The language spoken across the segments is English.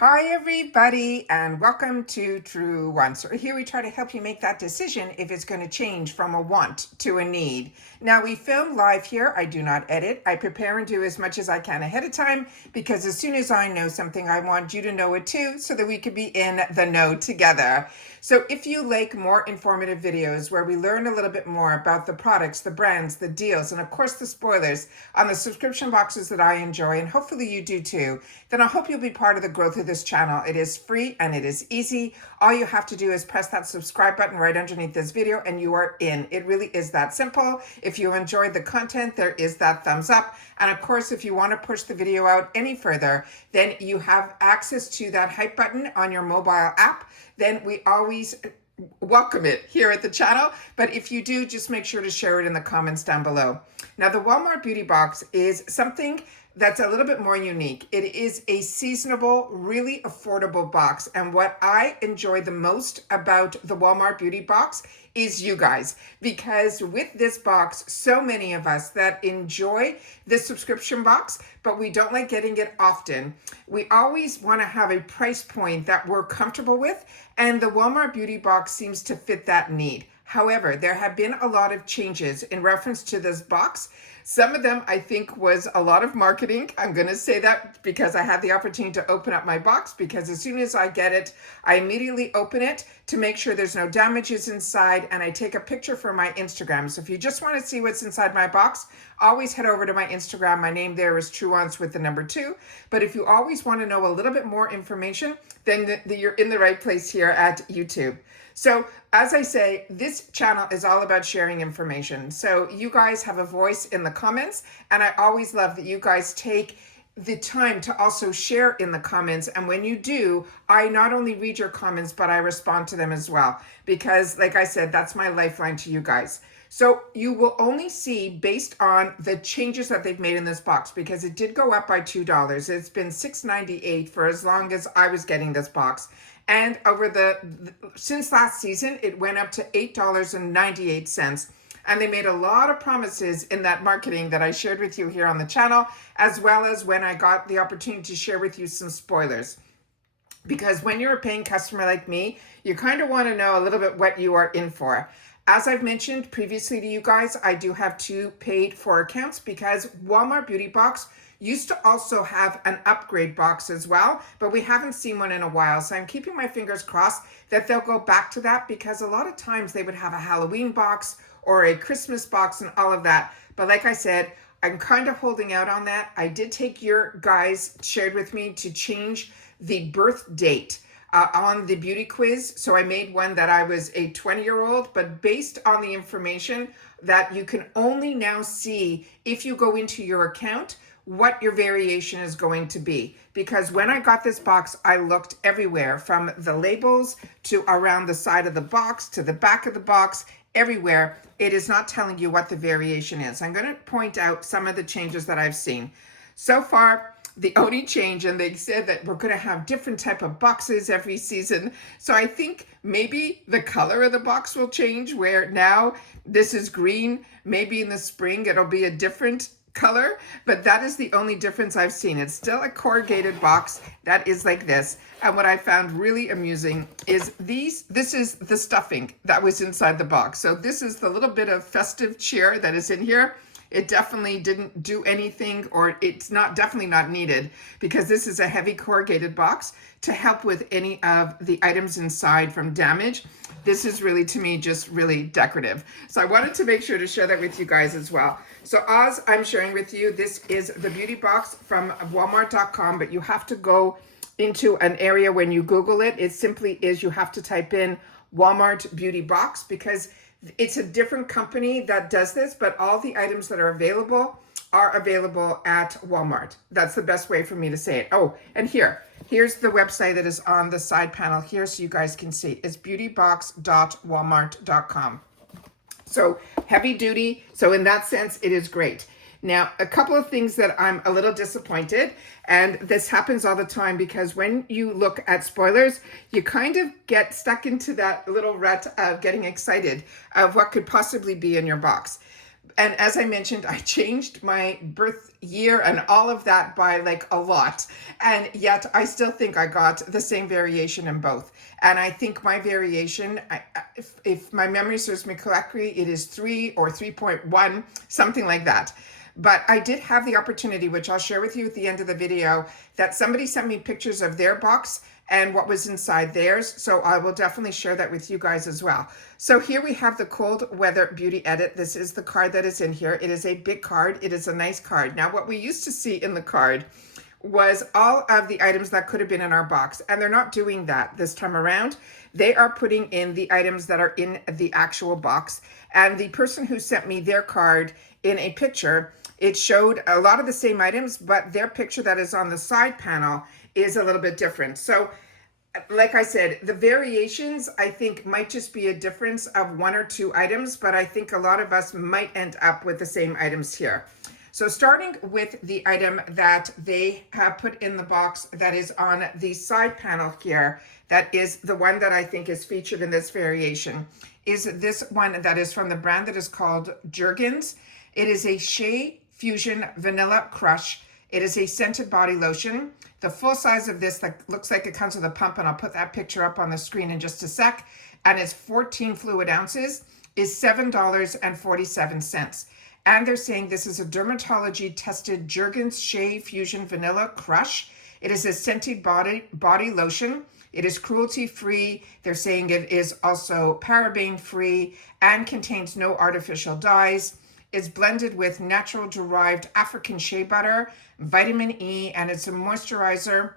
Hi, everybody, and welcome to True Want. So here we try to help you make that decision if it's going to change from a want to a need. Now, we film live here. I do not edit. I prepare and do as much as I can ahead of time because as soon as I know something, I want you to know it too so that we could be in the know together. So if you like more informative videos where we learn a little bit more about the products, the brands, the deals, and of course the spoilers on the subscription boxes that I enjoy, and hopefully you do too, then I hope you'll be part of the growth of this channel. It is free and it is easy. All you have to do is press that subscribe button right underneath this video and you are in. It really is that simple. If you enjoyed the content, there is that thumbs up. And of course, if you want to push the video out any further, then you have access to that hype button on your mobile app. Then we always welcome it here at the channel. But if you do, just make sure to share it in the comments down below. Now, the Walmart Beauty Box is something that's a little bit more unique. It is a seasonable, really affordable box. And what I enjoy the most about the Walmart Beauty Box is you guys, because with this box, so many of us that enjoy this subscription box, but we don't like getting it often. We always want to have a price point that we're comfortable with, and the Walmart Beauty Box seems to fit that need. However, there have been a lot of changes in reference to this box. Some of them I think was a lot of marketing. I'm going to say that because I had the opportunity to open up my box, because as soon as I get it, I immediately open it to make sure there's no damages inside, and I take a picture for my Instagram. So if you just want to see what's inside my box, always head over to my Instagram. My name there is TrueOnce with the number 2. But if you always want to know a little bit more information, then you're in the right place here at YouTube. So as I say, this channel is all about sharing information. So you guys have a voice in the comments, and I always love that you guys take the time to also share in the comments. And when you do, I not only read your comments, but I respond to them as well. Because like I said, that's my lifeline to you guys. So you will only see based on the changes that they've made in this box, because it did go up by $2. It's been $6.98 for as long as I was getting this box. And over since last season, it went up to $8.98. And they made a lot of promises in that marketing that I shared with you here on the channel, as well as when I got the opportunity to share with you some spoilers. Because when you're a paying customer like me, you kind of want to know a little bit what you are in for. As I've mentioned previously to you guys, I do have 2 paid for accounts because Walmart Beauty Box used to also have an upgrade box as well, but we haven't seen one in a while. So I'm keeping my fingers crossed that they'll go back to that, because a lot of times they would have a Halloween box or a Christmas box and all of that. But like I said, I'm kind of holding out on that. I did take your guys shared with me to change the birth date on the beauty quiz. So I made one that I was a 20-year-old, but based on the information that you can only now see if you go into your account, what your variation is going to be. Because when I got this box, I looked everywhere, from the labels to around the side of the box to the back of the box, everywhere. It is not telling you what the variation is. I'm going to point out some of the changes that I've seen. So far, the only change, and they said that we're going to have different type of boxes every season. So I think maybe the color of the box will change, where now this is green. Maybe in the spring it'll be a different color, but that is the only difference I've seen. It's still a corrugated box that is like this. And what I found really amusing is this is the stuffing that was inside the box. So this is the little bit of festive cheer that is in here. It definitely didn't do anything, or it's definitely not needed, because this is a heavy corrugated box to help with any of the items inside from damage. This is really, to me, just really decorative. So I wanted to make sure to share that with you guys as well. So as I'm sharing with you, this is the beauty box from Walmart.com, but you have to go into an area when you Google it. It simply is, you have to type in Walmart Beauty Box, because it's a different company that does this, but all the items that are available at Walmart. That's the best way for me to say it. Oh, and here's the website that is on the side panel here, so you guys can see. It's beautybox.walmart.com. So heavy duty. So in that sense, it is great. Now, a couple of things that I'm a little disappointed, and this happens all the time, because when you look at spoilers, you kind of get stuck into that little rut of getting excited of what could possibly be in your box. And as I mentioned, I changed my birth year and all of that by like a lot. And yet I still think I got the same variation in both. And I think my variation, if my memory serves me correctly, it is 3 or 3.1, something like that. But I did have the opportunity, which I'll share with you at the end of the video, that somebody sent me pictures of their box and what was inside theirs. So I will definitely share that with you guys as well. So here we have the Cold Weather Beauty Edit. This is the card that is in here. It is a big card. It is a nice card. Now, what we used to see in the card was all of the items that could have been in our box, and they're not doing that this time around. They are putting in the items that are in the actual box. And the person who sent me their card in a picture, it showed a lot of the same items, but their picture that is on the side panel is a little bit different. So like I said, the variations I think might just be a difference of 1 or 2 items, but I think a lot of us might end up with the same items here. So starting with the item that they have put in the box that is on the side panel here, that is the one that I think is featured in this variation, is this one that is from the brand that is called Jergens. It is a Shea Fusion Vanilla Crush. It is a scented body lotion. The full size of this that looks like it comes with a pump, and I'll put that picture up on the screen in just a sec, and it's 14 fluid ounces, is $7.47. And they're saying this is a dermatology tested Jergens Shea Fusion Vanilla Crush. It is a scented body lotion. It is cruelty free. They're saying it is also paraben free and contains no artificial dyes. It's blended with natural derived African shea butter, vitamin E, and it's a moisturizer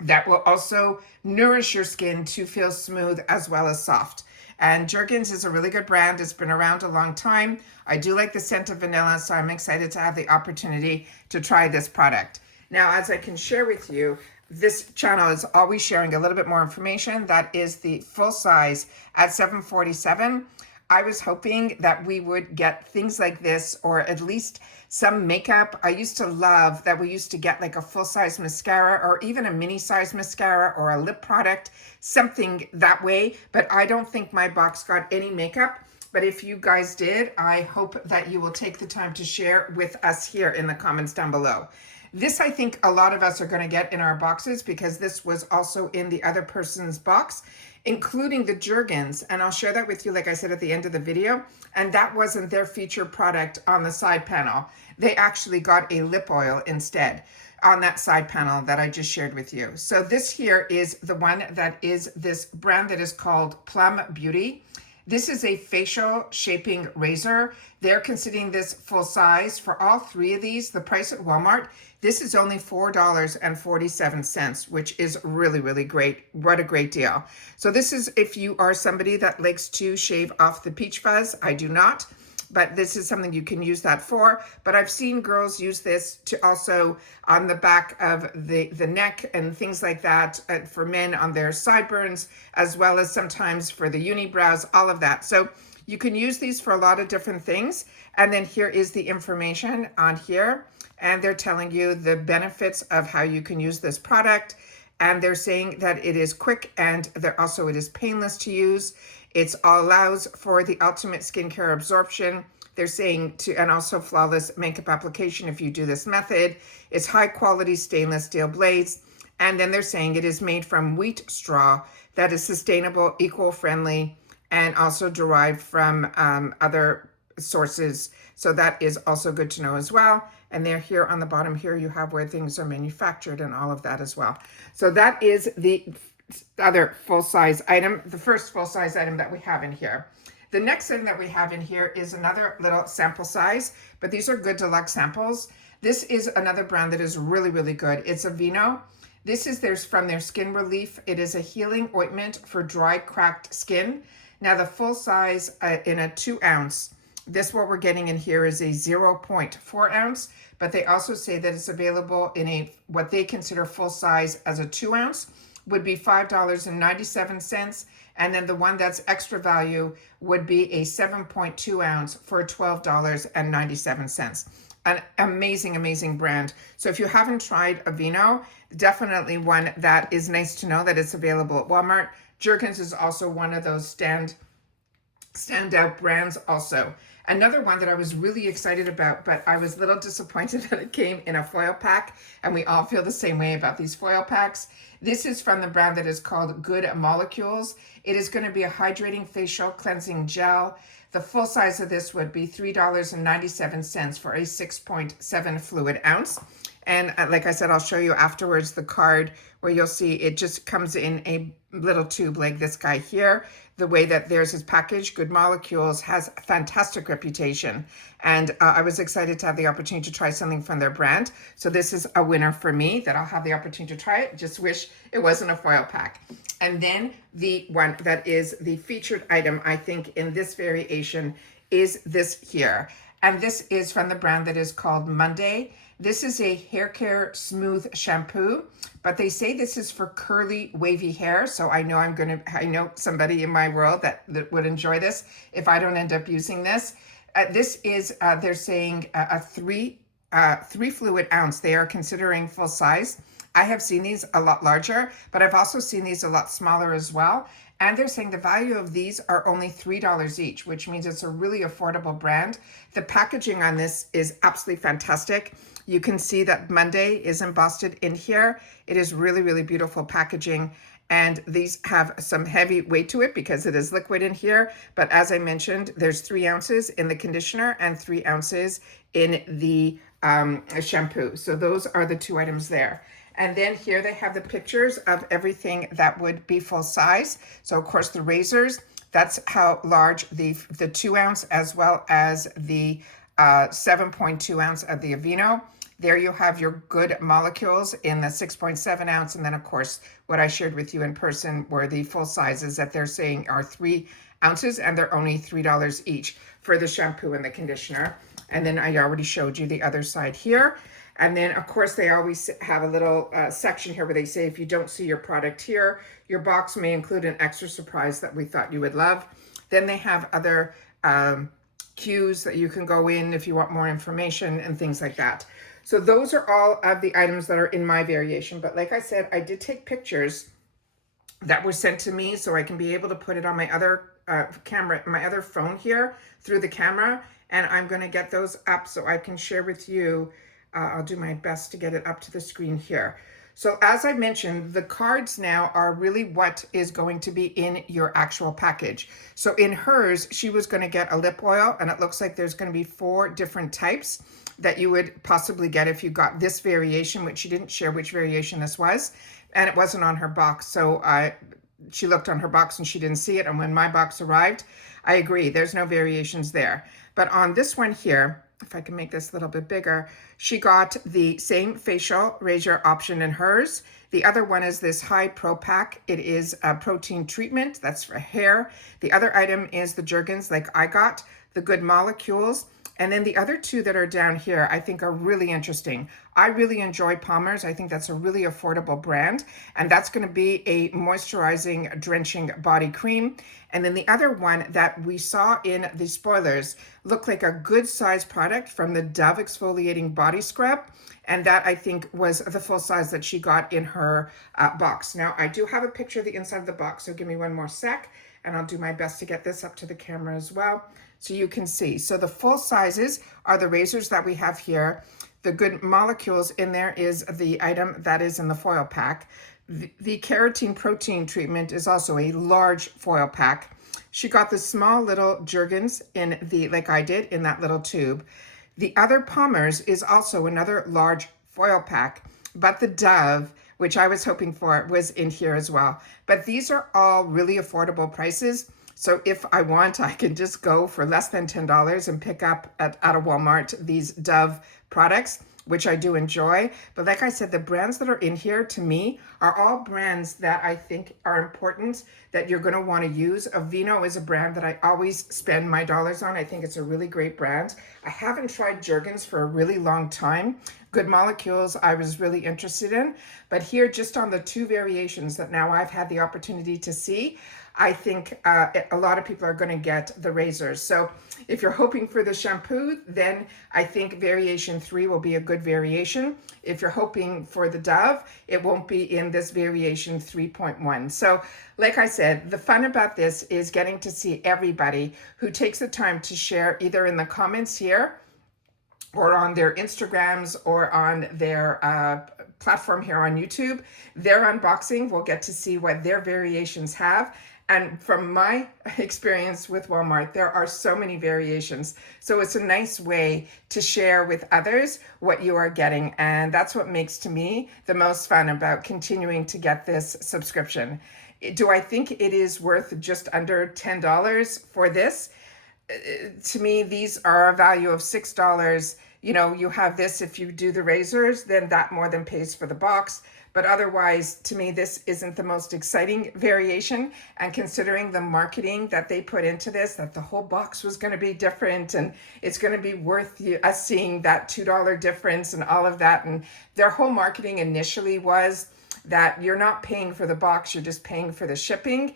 that will also nourish your skin to feel smooth as well as soft. And Jergens is a really good brand. It's been around a long time. I do like the scent of vanilla, so I'm excited to have the opportunity to try this product. Now, as I can share with you, this channel is always sharing a little bit more information. That is the full size at $7.47. I was hoping that we would get things like this, or at least some makeup. I used to love that we used to get like a full-size mascara or even a mini-size mascara or a lip product, something that way. But I don't think my box got any makeup. But if you guys did, I hope that you will take the time to share with us here in the comments down below. This, I think a lot of us are going to get in our boxes because this was also in the other person's box, including the Jergens. And I'll share that with you, like I said, at the end of the video. And that wasn't their featured product on the side panel. They actually got a lip oil instead on that side panel that I just shared with you. So this here is the one that is this brand that is called Plum Beauty. This is a facial shaping razor. They're considering this full size. For all 3 of these, the price at Walmart, this is only $4.47, which is really, really great. What a great deal. So this is if you are somebody that likes to shave off the peach fuzz. I do not, but this is something you can use that for. But I've seen girls use this to also on the back of the neck and things like that, for men on their sideburns, as well as sometimes for the unibrows, all of that. So you can use these for a lot of different things. And then here is the information on here. And they're telling you the benefits of how you can use this product. And they're saying that it is quick and it is painless to use. It allows for the ultimate skincare absorption. They're saying and also flawless makeup application if you do this method. It's high quality stainless steel blades. And then they're saying it is made from wheat straw that is sustainable, eco-friendly, and also derived from other sources. So that is also good to know as well. And they're here on the bottom here, you have where things are manufactured and all of that as well. So that is the other full-size item, the first full-size item that we have in here. The next thing that we have in here is another little sample size, but these are good deluxe samples. This is another brand that is really, really good. It's Aveeno. This is from their Skin Relief. It is a healing ointment for dry, cracked skin. Now the full size in a 2 ounce, this what we're getting in here is a 0.4 ounce, but they also say that it's available in a what they consider full size as a 2 ounce would be $5.97. And then the one that's extra value would be a 7.2 ounce for $12.97. An amazing, amazing brand. So if you haven't tried Aveeno, definitely one that is nice to know that it's available at Walmart. Jergens is also one of those standout brands also. Another one that I was really excited about, but I was a little disappointed that it came in a foil pack, and we all feel the same way about these foil packs. This is from the brand that is called Good Molecules. It is going to be a hydrating facial cleansing gel. The full size of this would be $3.97 for a 6.7 fluid ounce. And like I said, I'll show you afterwards the card where you'll see it just comes in a little tube like this guy here. The way that theirs is packaged, Good Molecules has a fantastic reputation. And I was excited to have the opportunity to try something from their brand. So this is a winner for me that I'll have the opportunity to try it. Just wish it wasn't a foil pack. And then the one that is the featured item, I think, in this variation is this here. And this is from the brand that is called Monday. This is a hair care smooth shampoo, but they say this is for curly, wavy hair. So I know somebody in my world that would enjoy this if I don't end up using this. This is, they're saying a three fluid ounce. They are considering full size. I have seen these a lot larger, but I've also seen these a lot smaller as well. And they're saying the value of these are only $3 each, which means it's a really affordable brand. The packaging on this is absolutely fantastic. You can see that Monday is embossed in here. It is really, really beautiful packaging. And these have some heavy weight to it because it is liquid in here. But as I mentioned, there's 3 ounces in the conditioner and 3 ounces in the shampoo. So those are the 2 items there. And then here they have the pictures of everything that would be full size. So of course the razors, that's how large the 2 ounce as well as the 7.2 ounce of the Aveeno. There you have your Good Molecules in the 6.7 ounce. And then of course, what I shared with you in person were the full sizes that they're saying are 3 ounces and they're only $3 each for the shampoo and the conditioner. And then I already showed you the other side here. And then, of course, they always have a little section here where they say, if you don't see your product here, your box may include an extra surprise that we thought you would love. Then they have other cues that you can go in if you want more information and things like that. So those are all of the items that are in my variation. But like I said, I did take pictures that were sent to me so I can be able to put it on my other camera, my other phone here through the camera. And I'm going to get those up so I can share with you. I'll do my best to get it up to the screen here. So as I mentioned, the cards now are really what is going to be in your actual package. So in hers, she was going to get a lip oil, and it looks like there's going to be 4 different types that you would possibly get if you got this variation, which she didn't share which variation this was, and it wasn't on her box. So she looked on her box and she didn't see it. And when my box arrived, I agree, there's no variations there. But on this one here, if I can make this a little bit bigger, she got the same facial razor option in hers. The other one is this High Pro Pack. It is a protein treatment. That's for hair. The other item is the Jergens, like I got, the Good Molecules. And then the other 2 that are down here, I think are really interesting. I really enjoy Palmer's. I think that's a really affordable brand. And that's going to be a moisturizing, drenching body cream. And then the other one that we saw in the spoilers looked like a good size product from the Dove Exfoliating Body Scrub. And that, I think, was the full size that she got in her box. Now, I do have a picture of the inside of the box, so give me one more sec, and I'll do my best to get this up to the camera as well, so you can see. So the full sizes are the razors that we have here. The Good Molecules in there is the item that is in the foil pack. The keratin protein treatment is also a large foil pack. She got the small little Jergens in the, like I did, in that little tube. The other Palmer's is also another large foil pack, but the Dove, which I was hoping for, was in here as well. But these are all really affordable prices. So if I want, I can just go for less than $10 and pick up at a Walmart these Dove products, which I do enjoy. But like I said, the brands that are in here to me are all brands that I think are important that you're going to want to use. Aveeno is a brand that I always spend my dollars on. I think it's a really great brand. I haven't tried Jergens for a really long time. Good Molecules I was really interested in, but here just on the two variations that now I've had the opportunity to see, I think a lot of people are going to get the razors. So if you're hoping for the shampoo, then I think variation 3 will be a good variation. If you're hoping for the Dove, it won't be in this variation 3.1. So like I said, the fun about this is getting to see everybody who takes the time to share either in the comments here or on their Instagrams or on their platform here on YouTube, their unboxing. We'll get to see what their variations have. And from my experience with Walmart, there are so many variations. So it's a nice way to share with others what you are getting. And that's what makes, to me, the most fun about continuing to get this subscription. Do I think it is worth just under $10 for this? To me, these are a value of $6. You know, you have this if you do the razors, then that more than pays for the box. But otherwise, to me, this isn't the most exciting variation. And considering the marketing that they put into this, that the whole box was going to be different and it's going to be worth us seeing that $2 difference and all of that. And their whole marketing initially was that you're not paying for the box, you're just paying for the shipping.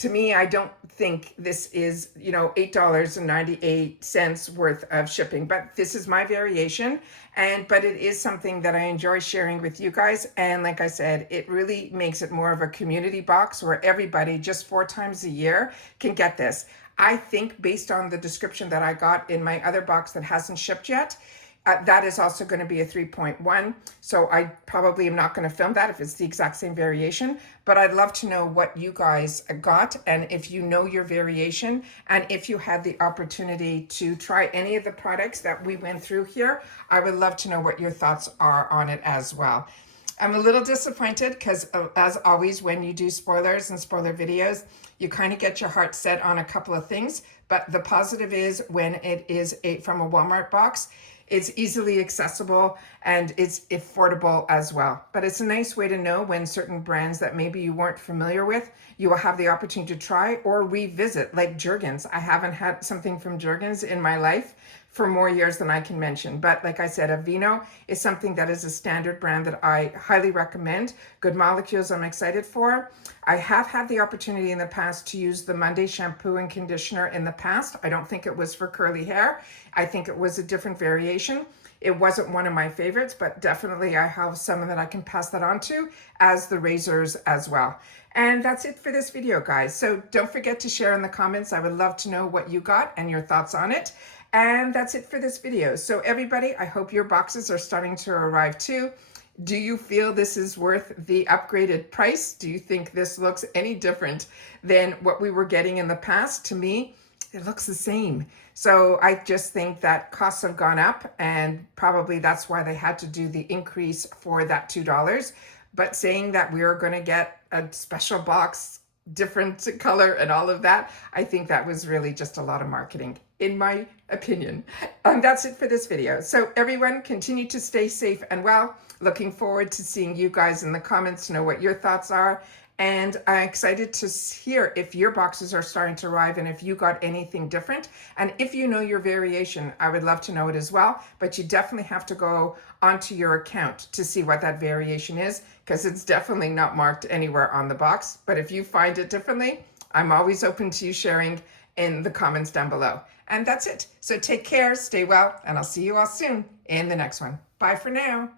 To me, I don't think this is, you know, $8.98 worth of shipping, but this is my variation. But it is something that I enjoy sharing with you guys. And like I said, it really makes it more of a community box where everybody just 4 times a year can get this. I think based on the description that I got in my other box that hasn't shipped yet, that is also going to be a 3.1. So I probably am not going to film that if it's the exact same variation, but I'd love to know what you guys got and if you know your variation and if you had the opportunity to try any of the products that we went through here. I would love to know what your thoughts are on it as well. I'm a little disappointed because as always, when you do spoilers and spoiler videos, you kind of get your heart set on a couple of things. But the positive is when it is from a Walmart box, it's easily accessible and it's affordable as well. But it's a nice way to know when certain brands that maybe you weren't familiar with, you will have the opportunity to try or revisit, like Jergens. I haven't had something from Jergens in my life for more years than I can mention. But like I said, Aveeno is something that is a standard brand that I highly recommend. Good Molecules I'm excited for. I have had the opportunity in the past to use the Monday shampoo and conditioner in the past. I don't think it was for curly hair. I think it was a different variation. It wasn't one of my favorites, but definitely I have some that I can pass that on to as the razors as well. And that's it for this video, guys. So don't forget to share in the comments. I would love to know what you got and your thoughts on it. And that's it for this video. So everybody, I hope your boxes are starting to arrive too. Do you feel this is worth the upgraded price? Do you think this looks any different than what we were getting in the past? To me, it looks the same. So I just think that costs have gone up and probably that's why they had to do the increase for that $2. But saying that we are going to get a special box, different color and all of that, I think that was really just a lot of marketing, in my opinion. And that's it for this video. So everyone, continue to stay safe and well. Looking forward to seeing you guys in the comments to know what your thoughts are. And I'm excited to hear if your boxes are starting to arrive and if you got anything different. And if you know your variation, I would love to know it as well. But you definitely have to go onto your account to see what that variation is, because it's definitely not marked anywhere on the box. But if you find it differently, I'm always open to you sharing in the comments down below. And that's it. So take care, stay well, and I'll see you all soon in the next one. Bye for now.